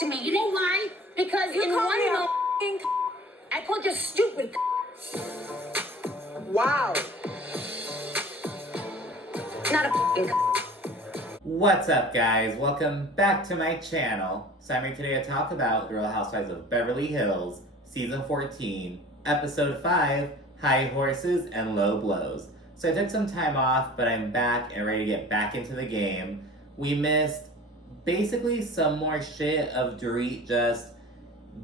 to me. You know why? Because You in called me one a moment, I called you stupid. Wow. Not a What's up, guys? Welcome back to my channel. So I'm here today to talk about The Real Housewives of Beverly Hills, Season 14, Episode 5, High Horses and Low Blows. So I took some time off, but I'm back and ready to get back into the game. We missed basically some more shit of Dorit just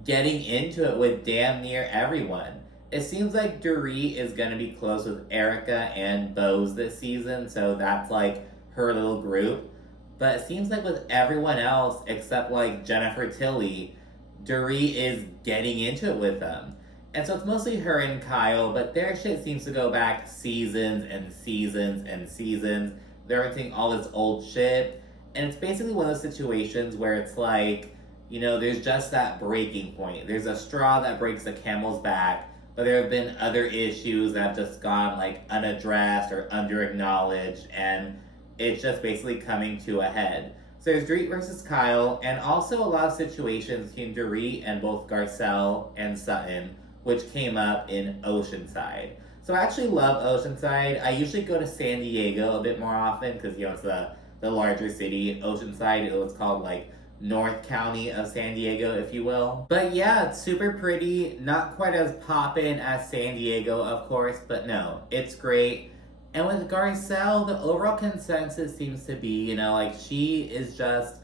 getting into it with damn near everyone. It seems like Dorit is going to be close with Erika and Bose this season, so that's like her little group. But it seems like with everyone else, except like Jennifer Tilly, Dorit is getting into it with them. And so it's mostly her and Kyle, but their shit seems to go back seasons and seasons and seasons. They're renting all this old shit. And it's basically one of those situations where it's like, you know, there's just that breaking point. There's a straw that breaks the camel's back, but there have been other issues that have just gone like unaddressed or under-acknowledged, and it's just basically coming to a head. So there's Dorit versus Kyle, and also a lot of situations between Dorit and both Garcelle and Sutton, which came up in Oceanside. So I actually love Oceanside. I usually go to San Diego a bit more often because, you know, it's the larger city. Oceanside, it's called like North County of San Diego, if you will. But yeah, it's super pretty. Not quite as poppin' as San Diego, of course, but no, it's great. And with Garcelle, the overall consensus seems to be, you know, like she is just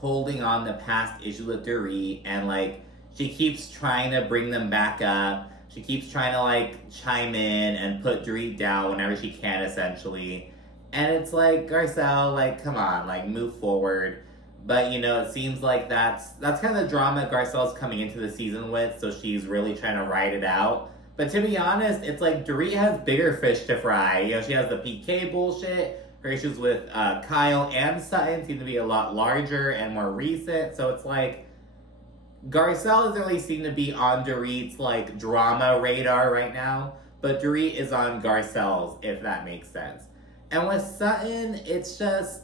holding on to past issues with Dorit, and like she keeps trying to bring them back up. She keeps trying to like chime in and put Dorit down whenever she can, essentially. And it's like, Garcelle, like, come on, like, move forward. But, you know, it seems like that's kind of the drama Garcelle's coming into the season with, so she's really trying to ride it out. But to be honest, it's like Dorit has bigger fish to fry. You know, she has the PK bullshit. Her issues with Kyle and Sutton seem to be a lot larger and more recent. So it's like, Garcelle doesn't really seem to be on Dorit's, like, drama radar right now. But Dorit is on Garcelle's, if that makes sense. And with Sutton, it's just,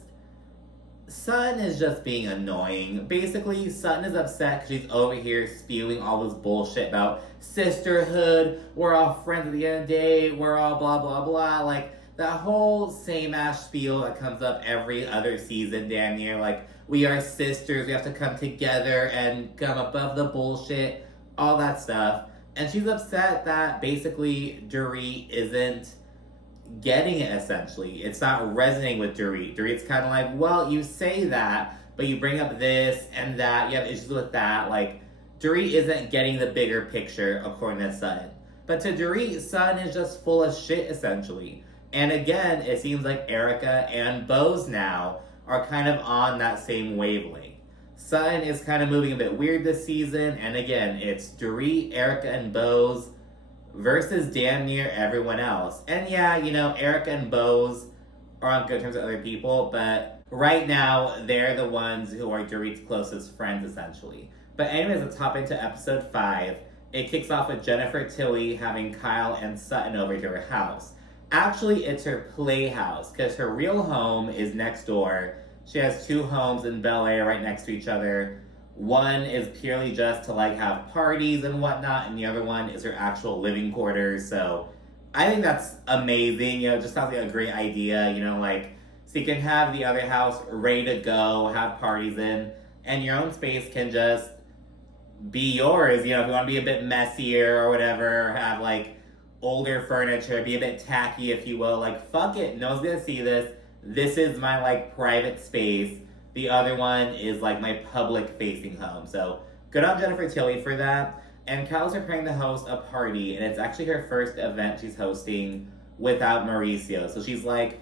Sutton is just being annoying. Basically, Sutton is upset because she's over here spewing all this bullshit about sisterhood, we're all friends at the end of the day, we're all blah, blah, blah. Like, that whole same-ass spiel that comes up every other season, damn near. Like, we are sisters, we have to come together and come above the bullshit, all that stuff. And she's upset that basically Dorit isn't getting it, essentially. It's not resonating with Dorit. Dorit's kind of like, well, you say that, but you bring up this and that, you have issues with that. Like, Dorit isn't getting the bigger picture, according to Sutton. But to Dorit, Sutton is just full of shit, essentially. And again, it seems like Erika and Bose now are kind of on that same wavelength. Sutton is kind of moving a bit weird this season, and again, it's Dorit, Erika, and Bose versus damn near everyone else. And yeah, you know, Erika and Bose are on good terms with other people, but right now, they're the ones who are Dorit's closest friends, essentially. But anyways, let's hop into episode 5. It kicks off with Jennifer Tilly having Kyle and Sutton over to her house. Actually, it's her playhouse, because her real home is next door. She has 2 homes in Bel Air right next to each other. One is purely just to like have parties and whatnot, and the other one is her actual living quarters. So I think that's amazing. You know, it just sounds like a great idea, you know, like, so you can have the other house ready to go, have parties in, and your own space can just be yours. You know, if you want to be a bit messier or whatever, or have like older furniture, be a bit tacky, if you will, like, fuck it, no one's gonna see this. This is my like private space. The other one is like my public facing home. So good on Jennifer Tilly for that. And Kyle's preparing to host a party, and it's actually her first event she's hosting without Mauricio. So she's like,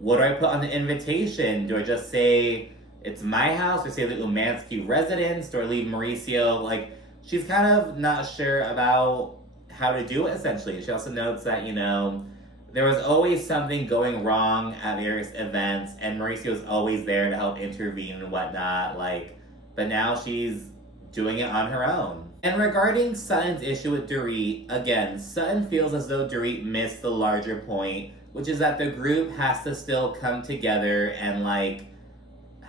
what do I put on the invitation? Do I just say it's my house, or say the Umansky residence, or leave Mauricio? Like, she's kind of not sure about how to do it, essentially. She also notes that, you know, there was always something going wrong at various events, and Mauricio was always there to help intervene and whatnot, like, but now she's doing it on her own. And regarding Sutton's issue with Dorit, again, Sutton feels as though Dorit missed the larger point, which is that the group has to still come together and, like,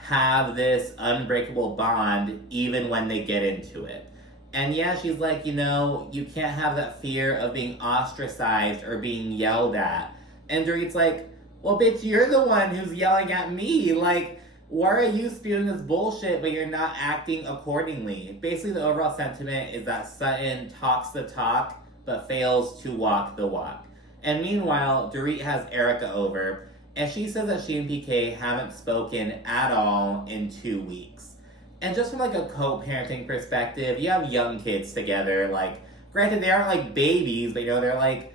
have this unbreakable bond even when they get into it. And yeah, she's like, you can't have that fear of being ostracized or being yelled at. And Dorit's like, well, bitch, you're the one who's yelling at me. Like, why are you spewing this bullshit, but you're not acting accordingly? Basically, the overall sentiment is that Sutton talks the talk, but fails to walk the walk. And meanwhile, Dorit has Erika over, and she says that she and PK haven't spoken at all in 2 weeks. And just from like a co-parenting perspective, you have young kids together. Like, granted, they aren't like babies, but they're like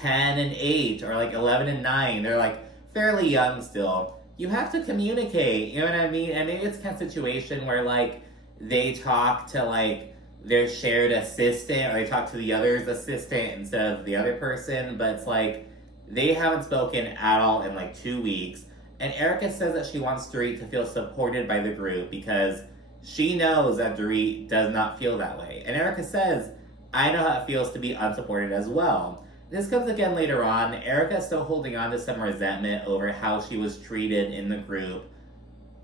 10 and 8 or like 11 and 9. They're like fairly young still. You have to communicate, you know what I mean? And maybe it's kind of situation where like they talk to like their shared assistant, or they talk to the other's assistant instead of the other person, but it's like they haven't spoken at all in like 2 weeks. And Erika says that she wants Dorit to feel supported by the group because she knows that Dorit does not feel that way. And Erika says, I know how it feels to be unsupported as well. This comes again later on. Erika's still holding on to some resentment over how she was treated in the group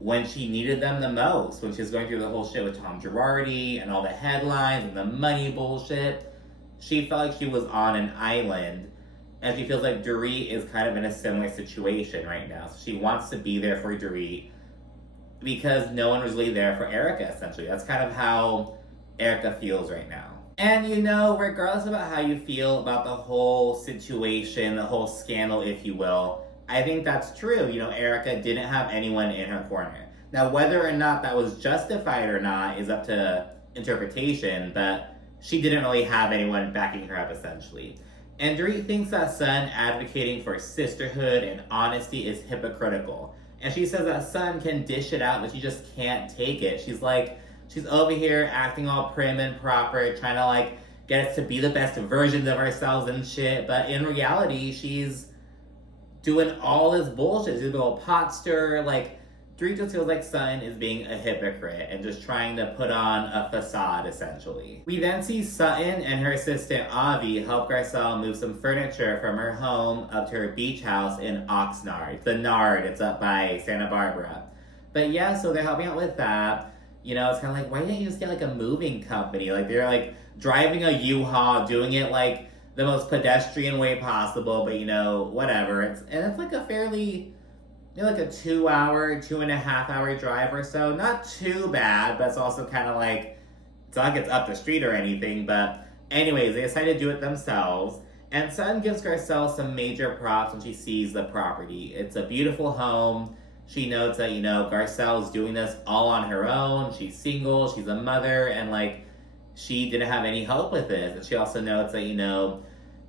when she needed them the most, when she was going through the whole shit with Tom Girardi and all the headlines and the money bullshit. She felt like she was on an island, and she feels like Dorit is kind of in a similar situation right now. So she wants to be there for Dorit because no one was really there for Erika, essentially. That's kind of how Erika feels right now. And regardless about how you feel about the whole situation, the whole scandal, if you will, I think that's true. Erika didn't have anyone in her corner. Now, whether or not that was justified or not is up to interpretation, but she didn't really have anyone backing her up, essentially. And Dorit thinks that Sun advocating for sisterhood and honesty is hypocritical. And she says that Sun can dish it out, but she just can't take it. She's over here acting all prim and proper, trying to like get us to be the best versions of ourselves and shit. But in reality, she's doing all this bullshit. She's a little pot stirrer. Like, Dorit just feels like Sun is being a hypocrite and just trying to put on a facade, essentially. We then see Sutton and her assistant Avi help Garcelle move some furniture from her home up to her beach house in Oxnard. The Nard, it's up by Santa Barbara. But yeah, so they're helping out with that. It's kind of like, why didn't you just get like a moving company? Like, they're like driving a U-Haul, doing it like the most pedestrian way possible, but whatever. It's like a fairly, like a 2-hour, 2.5-hour drive or so. Not too bad, but it's also kind of like, it's not like it's up the street or anything. But anyways, they decided to do it themselves. And Sutton gives Garcelle some major props when she sees the property. It's a beautiful home. She notes that, Garcelle's doing this all on her own. She's single, she's a mother, and like, she didn't have any help with this. And she also notes that,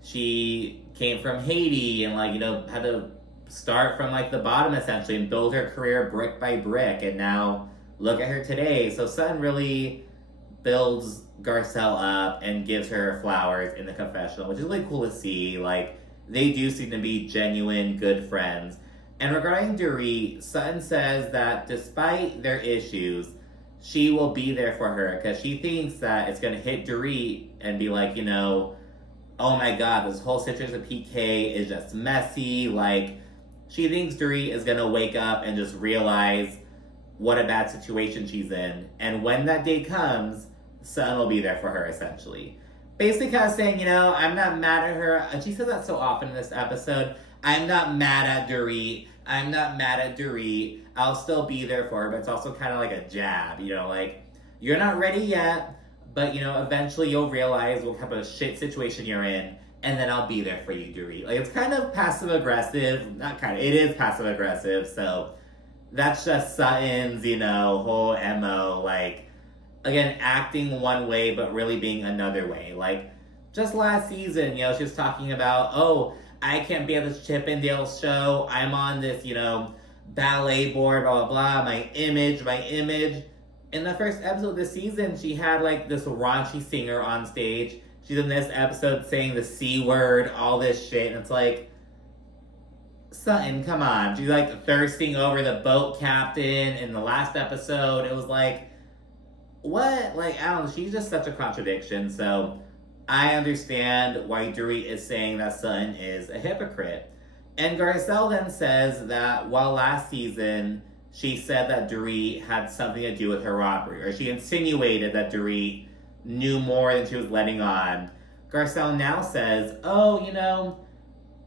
she came from Haiti and like, had to start from like the bottom essentially and build her career brick by brick. And now look at her today. So Sutton really builds Garcelle up and gives her flowers in the confessional, which is really cool to see. Like, they do seem to be genuine, good friends. And regarding Dorit, Sutton says that despite their issues, she will be there for her because she thinks that it's going to hit Dorit and be like, oh my God, this whole situation with PK is just messy. Like, she thinks Dorit is going to wake up and just realize what a bad situation she's in. And when that day comes, Sutton will be there for her, essentially. Basically kind of saying, I'm not mad at her. And she says that so often in this episode. I'm not mad at Dorit. I'm not mad at Dorit. I'll still be there for her, but it's also kind of like a jab, like, you're not ready yet, but, eventually you'll realize what type of shit situation you're in, and then I'll be there for you, Dorit. Like, it's kind of passive-aggressive. Not kind of, it is passive-aggressive, so that's just Sutton's, whole MO, like, again, acting one way, but really being another way. Like, just last season, she was talking about, I can't be at this Chippendale show. I'm on this, ballet board, blah, blah, blah. My image. In the first episode of the season, she had, like, this raunchy singer on stage. She's in this episode saying the C word, all this shit. And it's like, Sutton, come on. She's, like, thirsting over the boat captain in the last episode. It was like, what? Like, I don't know. She's just such a contradiction. So I understand why Dorit is saying that Sutton is a hypocrite. And Garcelle then says that while last season she said that Dorit had something to do with her robbery, or she insinuated that Dorit knew more than she was letting on. Garcelle now says, oh,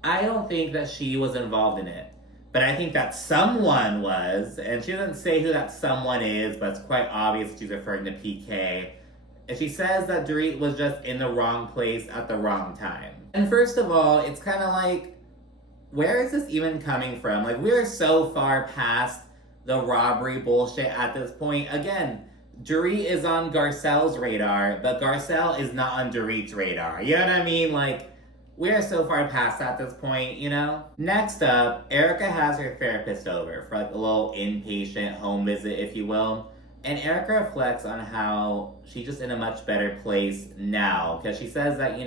I don't think that she was involved in it. But I think that someone was, and she doesn't say who that someone is, but it's quite obvious she's referring to PK. And she says that Dorit was just in the wrong place at the wrong time. And first of all, it's kind of like, where is this even coming from? Like, we're so far past the robbery bullshit at this point. Again, Dorit is on Garcelle's radar, but Garcelle is not on Dorit's radar. You know what I mean? Like, we're so far past at this point, Next up, Erika has her therapist over for like a little inpatient home visit, if you will. And Erika reflects on how she's just in a much better place now. Because she says that,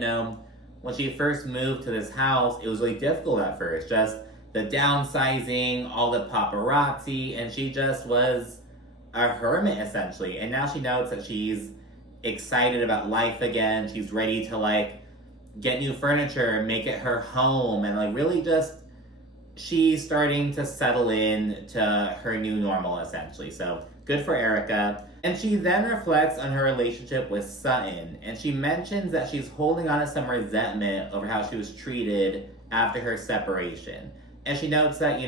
when she first moved to this house, it was really difficult at first. Just the downsizing, all the paparazzi, and she just was a hermit, essentially. And now she knows that she's excited about life again. She's ready to, get new furniture, make it her home, and, really just, she's starting to settle in to her new normal, essentially. So, good for Erika. And she then reflects on her relationship with Sutton, and she mentions that she's holding on to some resentment over how she was treated after her separation. And she notes that,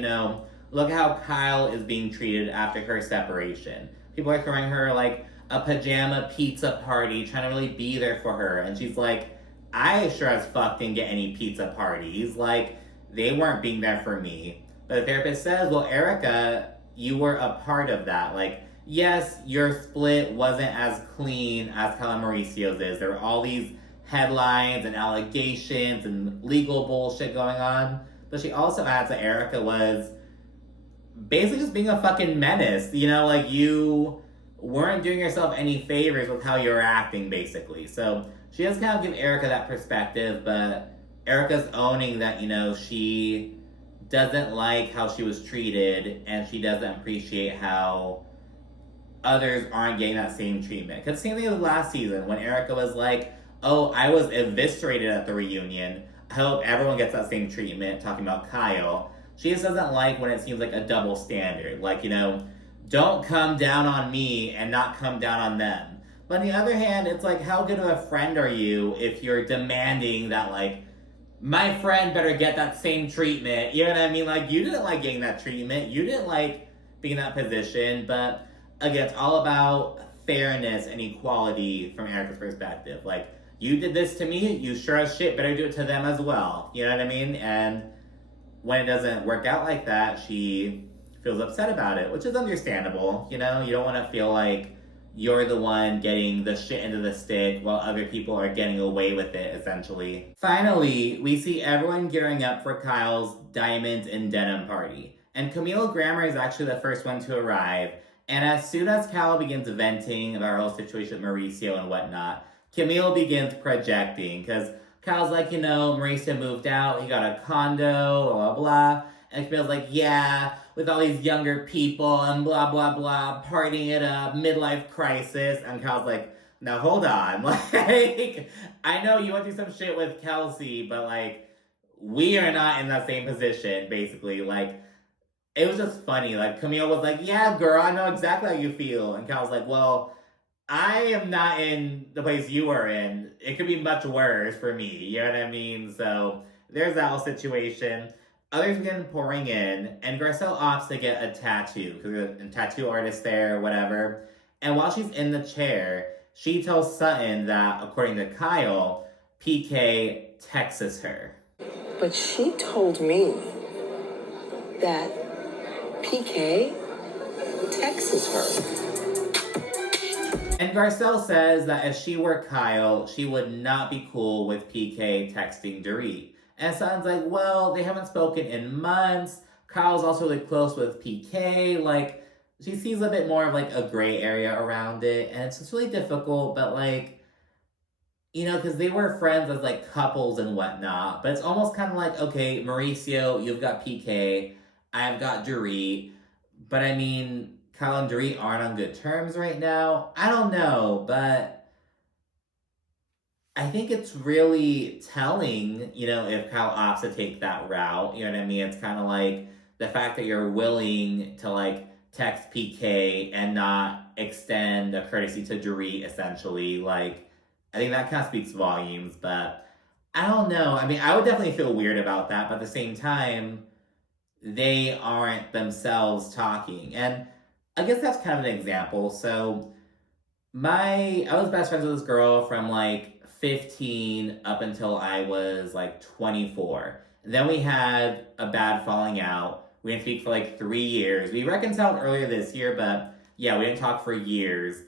look at how Kyle is being treated after her separation. People are throwing her, a pajama pizza party, trying to really be there for her. And she's like, I sure as fuck didn't get any pizza parties. They weren't being there for me. But the therapist says, well, Erika, you were a part of that. Yes, your split wasn't as clean as Kyle and Mauricio's is. There were all these headlines and allegations and legal bullshit going on. But she also adds that Erika was basically just being a fucking menace. You weren't doing yourself any favors with how you were acting, basically. So she does kind of give Erika that perspective, but Erika's owning that, she doesn't like how she was treated, and she doesn't appreciate how others aren't getting that same treatment. Because same thing with last season, when Erika was like, oh, I was eviscerated at the reunion. I hope everyone gets that same treatment, talking about Kyle. She just doesn't like when it seems like a double standard. Don't come down on me and not come down on them. But on the other hand, it's how good of a friend are you if you're demanding that, my friend better get that same treatment? You know what I mean? You didn't like getting that treatment. You didn't like being in that position. But again, it's all about fairness and equality from Erika's perspective. You did this to me, you sure as shit better do it to them as well. You know what I mean? And when it doesn't work out like that, she feels upset about it, which is understandable. You don't want to feel like you're the one getting the shit into the stick while other people are getting away with it, essentially. Finally, we see everyone gearing up for Kyle's diamonds and denim party. And Camille Grammer is actually the first one to arrive. And as soon as Kyle begins venting about her whole situation with Mauricio and whatnot, Camille begins projecting. Because Kyle's like, Mauricio moved out, he got a condo, blah, blah, blah. And Camille's like, yeah, with all these younger people and blah, blah, blah, partying it up, midlife crisis. And Kyle's like, now hold on. I know you went through some shit with Kelsey, but we are not in that same position, basically. It was just funny. Camille was like, yeah, girl, I know exactly how you feel. And Kyle's like, well, I am not in the place you are in. It could be much worse for me. You know what I mean? So there's that whole situation. Others begin pouring in, and Garcelle opts to get a tattoo, because there's a tattoo artist there, whatever. And while she's in the chair, she tells Sutton that, according to Kyle, PK texts her. But she told me that PK texts her. And Garcelle says that if she were Kyle, she would not be cool with PK texting Dorit. And Sutton's like, well, they haven't spoken in months. Kyle's also really close with PK. She sees a bit more of a gray area around it. And it's just really difficult, but because they were friends as couples and whatnot. But it's almost kind of okay, Mauricio, you've got PK. I've got Dorit. But I mean, Kyle and Dorit aren't on good terms right now. I don't know, but I think it's really telling, if Kyle opts to take that route. You know what I mean? It's kind of the fact that you're willing to, text PK and not extend a courtesy to Dorit, essentially. Like, I think that kind of speaks volumes, but I don't know. I mean, I would definitely feel weird about that, but at the same time, they aren't themselves talking. And I guess that's kind of an example. So, I was best friends with this girl from like 15 up until I was like 24. Then we had a bad falling out. We didn't speak for like 3 years. We reconciled earlier this year, but yeah, we didn't talk for years.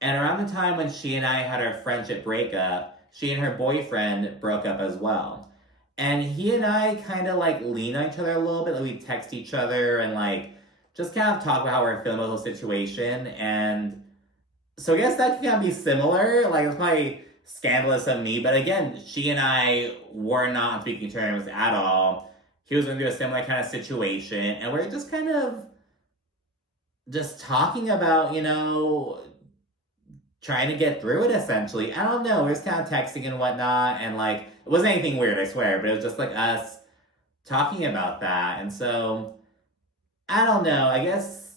And around the time when she and I had our friendship breakup, she and her boyfriend broke up as well. And he and I kind of like lean on each other a little bit. Like we text each other and like just kind of talk about how we're feeling about the whole situation. And so I guess that can be similar. Like, it's probably scandalous of me. But again, she and I were not on speaking terms at all. He was going through a similar kind of situation. And we're just kind of just talking about, trying to get through it, essentially. I don't know. We're just kind of texting and whatnot. And, like, it wasn't anything weird, I swear. But it was just, like, us talking about that. And so, I don't know. I guess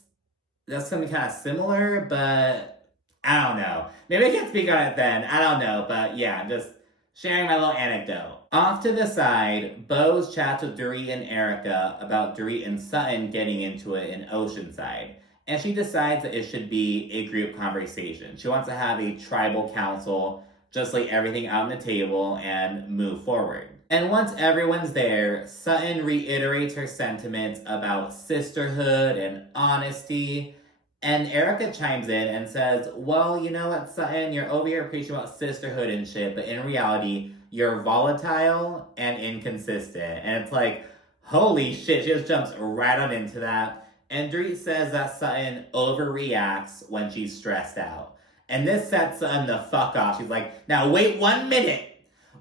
that's something kind of similar, but I don't know. Maybe I can't speak on it then. I don't know. But yeah, just sharing my little anecdote. Off to the side, Bose chats with Dorit and Erika about Dorit and Sutton getting into it in Oceanside. And she decides that it should be a group conversation. She wants to have a tribal council, just lay everything out on the table and move forward. And once everyone's there, Sutton reiterates her sentiments about sisterhood and honesty. And Erika chimes in and says, well, you know what, Sutton, you're over here preaching about sisterhood and shit, but in reality, you're volatile and inconsistent. And it's like, holy shit, she just jumps right on into that. And Dorit says that Sutton overreacts when she's stressed out. And this sets Sutton the fuck off. She's like, now wait 1 minute.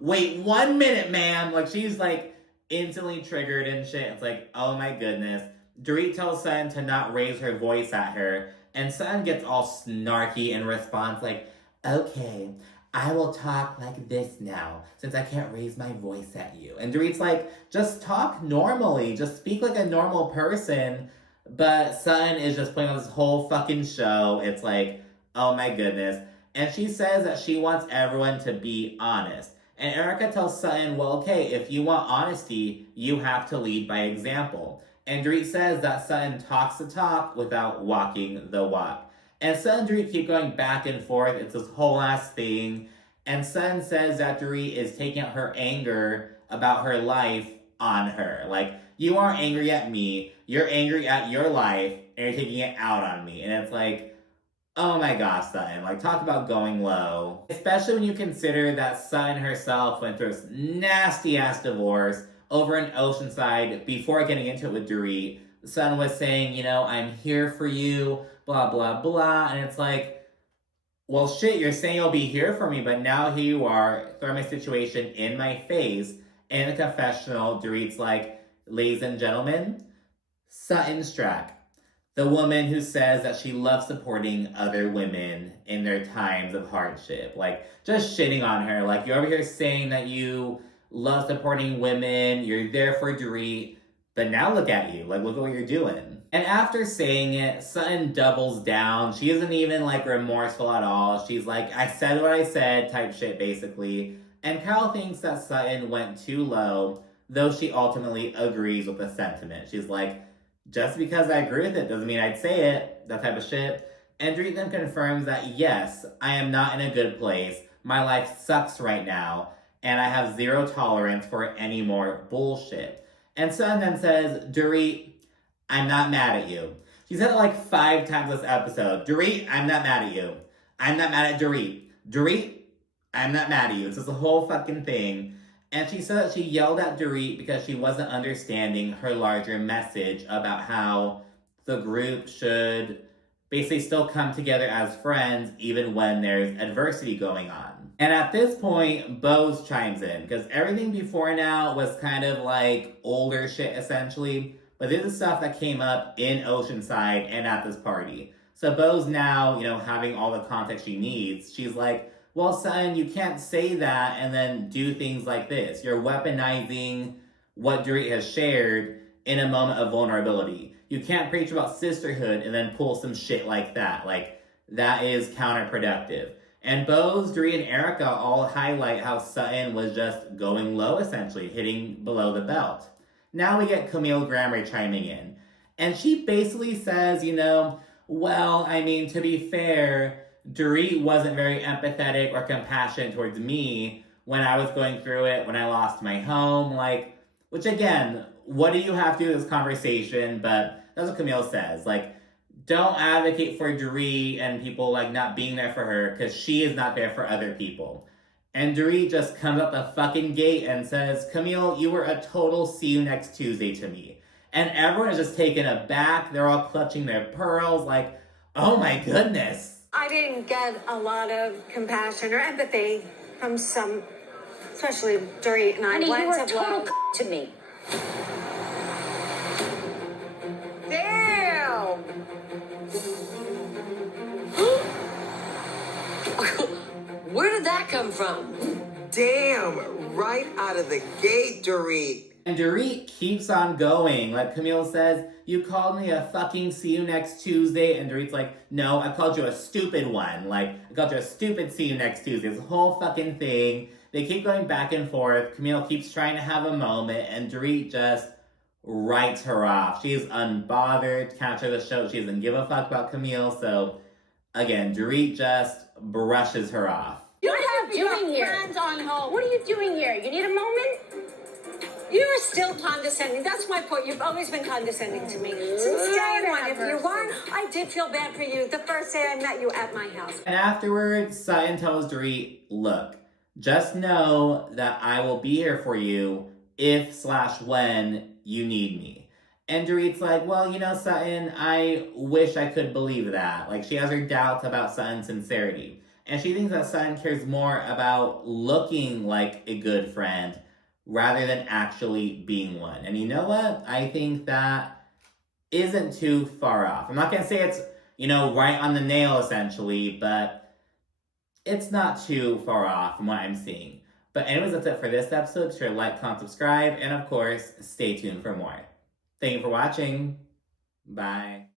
Wait 1 minute, ma'am. Like, she's like instantly triggered and shit. It's like, oh my goodness. Dorit tells Sutton to not raise her voice at her. And Sutton gets all snarky in response, like, okay, I will talk like this now, since I can't raise my voice at you. And Dorit's like, just talk normally. Just speak like a normal person. But Sutton is just putting on this whole fucking show. It's like, oh my goodness. And she says that she wants everyone to be honest. And Erika tells Sutton, well, okay, if you want honesty, you have to lead by example. And Dorit says that Sutton talks the talk without walking the walk. And Sutton and Dorit keep going back and forth. It's this whole ass thing. And Sutton says that Dorit is taking out her anger about her life on her. Like, you aren't angry at me, you're angry at your life, and you're taking it out on me. And it's like, oh my gosh, Sutton. Like, talk about going low. Especially when you consider that Sutton herself went through this nasty-ass divorce over in Oceanside before getting into it with Dorit. Sutton was saying, I'm here for you, blah, blah, blah. And it's like, well, shit, you're saying you'll be here for me, but now here you are, throwing my situation in my face. In the confessional, Dorit's like, ladies and gentlemen, Sutton Strack, the woman who says that she loves supporting other women in their times of hardship. Like, just shitting on her. Like, you're over here saying that you love supporting women, you're there for Dorit, but now look at you. Like, look at what you're doing. And after saying it, Sutton doubles down. She isn't even, like, remorseful at all. She's like, I said what I said type shit, basically. And Kyle thinks that Sutton went too low, though she ultimately agrees with the sentiment. She's like, just because I agree with it doesn't mean I'd say it, that type of shit. And Dorit then confirms that, yes, I am not in a good place. My life sucks right now, and I have zero tolerance for any more bullshit. And Sutton then says, Dorit, I'm not mad at you. She said it like 5 times this episode. Dorit, I'm not mad at you. I'm not mad at Dorit. Dorit, I'm not mad at you. It's just a whole fucking thing. And she said that she yelled at Dorit because she wasn't understanding her larger message about how the group should basically still come together as friends even when there's adversity going on. And at this point, Bose chimes in because everything before now was kind of like older shit essentially, but this is stuff that came up in Oceanside and at this party. So Bose now, having all the context she needs, she's like, well, Sutton, you can't say that and then do things like this. You're weaponizing what Dorit has shared in a moment of vulnerability. you can't preach about sisterhood and then pull some shit like that. Like, that is counterproductive. And Bose, Dorit, and Erika all highlight how Sutton was just going low, essentially, hitting below the belt. Now we get Camille Grammer chiming in. And she basically says, well, I mean, to be fair, Dorit wasn't very empathetic or compassionate towards me when I was going through it, when I lost my home, like, which again, what do you have to do with this conversation? But that's what Camille says. Like, don't advocate for Dorit and people like not being there for her because she is not there for other people. And Dorit just comes up the fucking gate and says, Camille, you were a total see you next Tuesday to me. And everyone is just taken aback. They're all clutching their pearls like, oh my goodness. I didn't get a lot of compassion or empathy from some, especially Dorit and I. Honey, you were a went to total blow. to me. Damn! Where did that come from? Damn, right out of the gate, Dorit. And Dorit keeps on going. Like Camille says, you called me a fucking see you next Tuesday. And Dorit's like, no, I called you a stupid one. Like, I called you a stupid see you next Tuesday. This whole fucking thing. They keep going back and forth. Camille keeps trying to have a moment. And Dorit just writes her off. She is unbothered. Counter the show. She doesn't give a fuck about Camille. So, again, Dorit just brushes her off. What are you doing here? Friends on hold. What are you doing here? You need a moment? You're still condescending. That's my point. You've always been condescending to me. Since day one. If you weren't, I did feel bad for you the first day I met you at my house. And afterwards, Sutton tells Dorit, look, just know that I will be here for you if/when you need me. And Dorit's like, well, Sutton, I wish I could believe that. Like, she has her doubts about Sutton's sincerity. And she thinks that Sutton cares more about looking like a good friend rather than actually being one. And you know what? I think that isn't too far off. I'm not going to say it's, right on the nail, essentially, but it's not too far off from what I'm seeing. But anyways, that's it for this episode. Be sure to like, comment, subscribe, and of course, stay tuned for more. Thank you for watching. Bye.